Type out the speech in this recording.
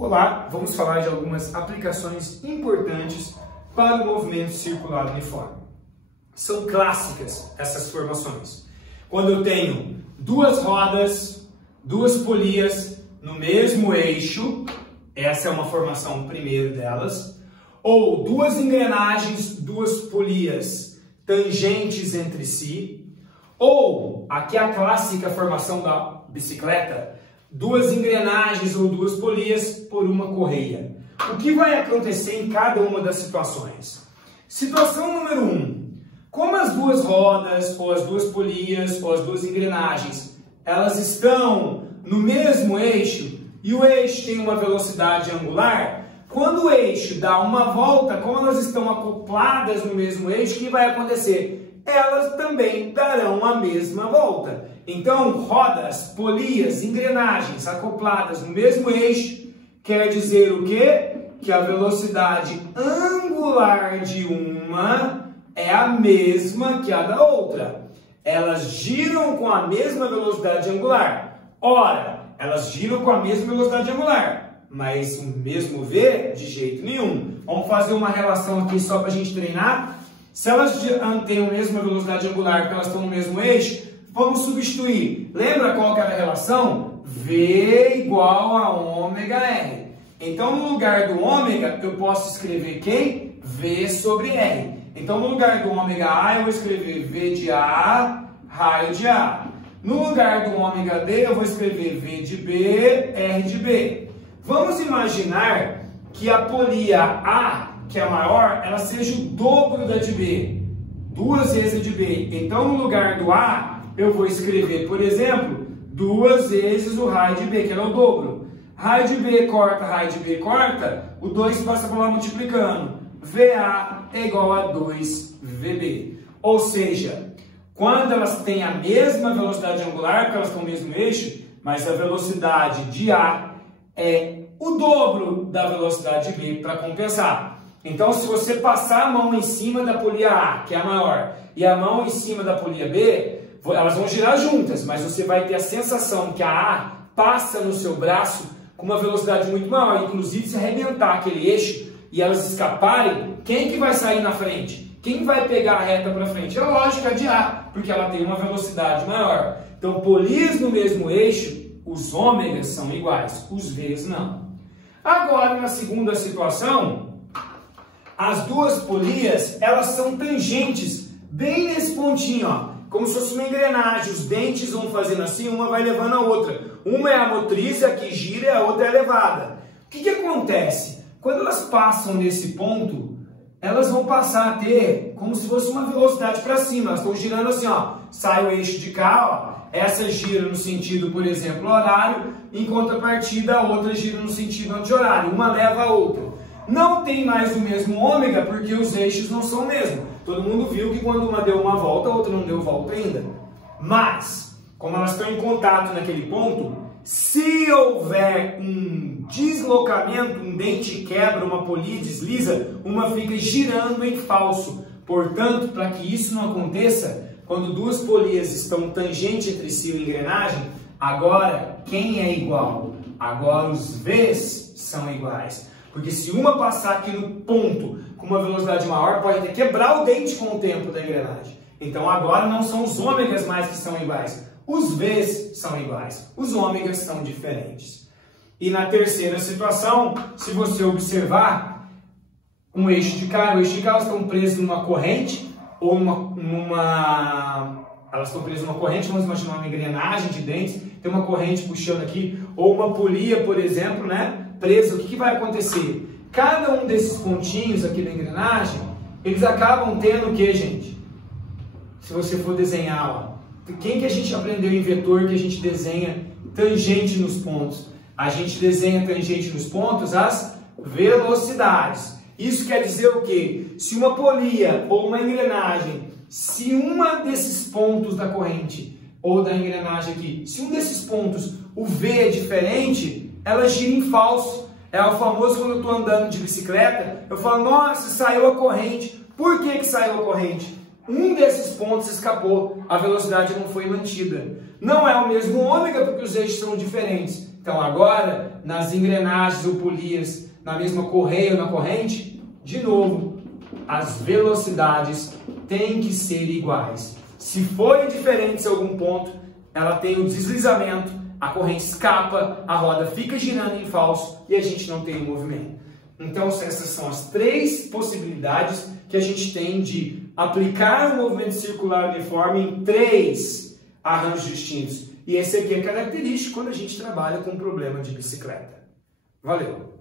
Olá, vamos falar de algumas aplicações importantes para o movimento circular uniforme. São clássicas essas formações. Quando eu tenho duas rodas, duas polias no mesmo eixo, essa é uma formação primeiro delas, ou duas engrenagens, duas polias tangentes entre si, ou aqui é a clássica formação da bicicleta, duas engrenagens ou duas polias por uma correia. O que vai acontecer em cada uma das situações? Situação número 1. Como as duas rodas, ou as duas polias, ou as duas engrenagens, elas estão no mesmo eixo, e o eixo tem uma velocidade angular, quando o eixo dá uma volta, como elas estão acopladas no mesmo eixo, o que vai acontecer? Elas também darão a mesma volta. Então, rodas, polias, engrenagens acopladas no mesmo eixo, quer dizer o quê? Que a velocidade angular de uma é a mesma que a da outra. Elas giram com a mesma velocidade angular. Ora, elas giram com a mesma velocidade angular, mas o mesmo V de jeito nenhum. Vamos fazer uma relação aqui só para a gente treinar. Se elas têm a mesma velocidade angular porque elas estão no mesmo eixo, vamos substituir. Lembra qual que era a relação? V igual a ômega R. Então, no lugar do ômega, eu posso escrever quem? V sobre R. Então, no lugar do ômega A, eu vou escrever V de A, raio de A. No lugar do ômega D, eu vou escrever V de B, R de B. Vamos imaginar que a polia A, que é maior, ela seja o dobro da de B. Duas vezes a de B. Então, no lugar do A, eu vou escrever, por exemplo, duas vezes o raio de B, que era o dobro. Raio de B corta, raio de B corta, o 2 passa por lá multiplicando. VA é igual a 2VB. Ou seja, quando elas têm a mesma velocidade angular, porque elas estão no mesmo eixo, mas a velocidade de A é o dobro da velocidade de B para compensar. Então, se você passar a mão em cima da polia A, que é a maior, e a mão em cima da polia B, elas vão girar juntas, mas você vai ter a sensação que a A passa no seu braço com uma velocidade muito maior. Inclusive, se arrebentar aquele eixo e elas escaparem, quem que vai sair na frente? Quem vai pegar a reta para frente? É lógico, a de A, porque ela tem uma velocidade maior. Então, polias no mesmo eixo, os ômegas são iguais, os V's não. Agora, na segunda situação, as duas polias, elas são tangentes, bem nesse pontinho, ó. Como se fosse uma engrenagem, os dentes vão fazendo assim, uma vai levando a outra. Uma é a motriz, a que gira, e a outra é a levada. O que acontece? Quando elas passam nesse ponto, elas vão passar a ter como se fosse uma velocidade para cima. Elas estão girando assim, ó. Sai o eixo de cá, ó. Essa gira no sentido, por exemplo, horário, em contrapartida, a outra gira no sentido anti-horário. Uma leva a outra. Não tem mais o mesmo ômega porque os eixos não são o mesmo. Todo mundo viu que quando uma deu uma volta, a outra não deu volta ainda. Mas, como elas estão em contato naquele ponto, se houver um deslocamento, um dente quebra, uma polia desliza, uma fica girando em falso. Portanto, para que isso não aconteça, quando duas polias estão tangentes entre si em engrenagem, agora quem é igual? Agora os V's são iguais. Porque se uma passar aqui no ponto com uma velocidade maior, pode até quebrar o dente com o tempo da engrenagem. Então agora não são os ômegas mais que são iguais. Os V's são iguais. Os ômegas são diferentes. E na terceira situação, se você observar, um eixo de cá e um eixo de cá, elas estão presas numa corrente, ou elas estão presas numa corrente, vamos imaginar uma engrenagem de dentes, tem uma corrente puxando aqui, ou uma polia, por exemplo, né? Preso, o que vai acontecer? Cada um desses pontinhos aqui da engrenagem, eles acabam tendo o que, gente? Se você for desenhar, ó, quem que a gente aprendeu em vetor que a gente desenha tangente nos pontos? A gente desenha tangente nos pontos as velocidades. Isso quer dizer o quê? Se uma polia ou uma engrenagem, se uma desses pontos da corrente ou da engrenagem aqui, se um desses pontos o V é diferente, ela gira em falso. É o famoso quando eu estou andando de bicicleta, eu falo, nossa, saiu a corrente. Por que saiu a corrente? Um desses pontos escapou, a velocidade não foi mantida. Não é o mesmo ômega porque os eixos são diferentes. Então agora, nas engrenagens ou polias, na mesma correia ou na corrente, de novo, as velocidades têm que ser iguais. Se forem diferentes em algum ponto, ela tem um deslizamento, a corrente escapa, a roda fica girando em falso e a gente não tem movimento. Então essas são as três possibilidades que a gente tem de aplicar o movimento circular uniforme em três arranjos distintos. E esse aqui é característico quando a gente trabalha com problema de bicicleta. Valeu!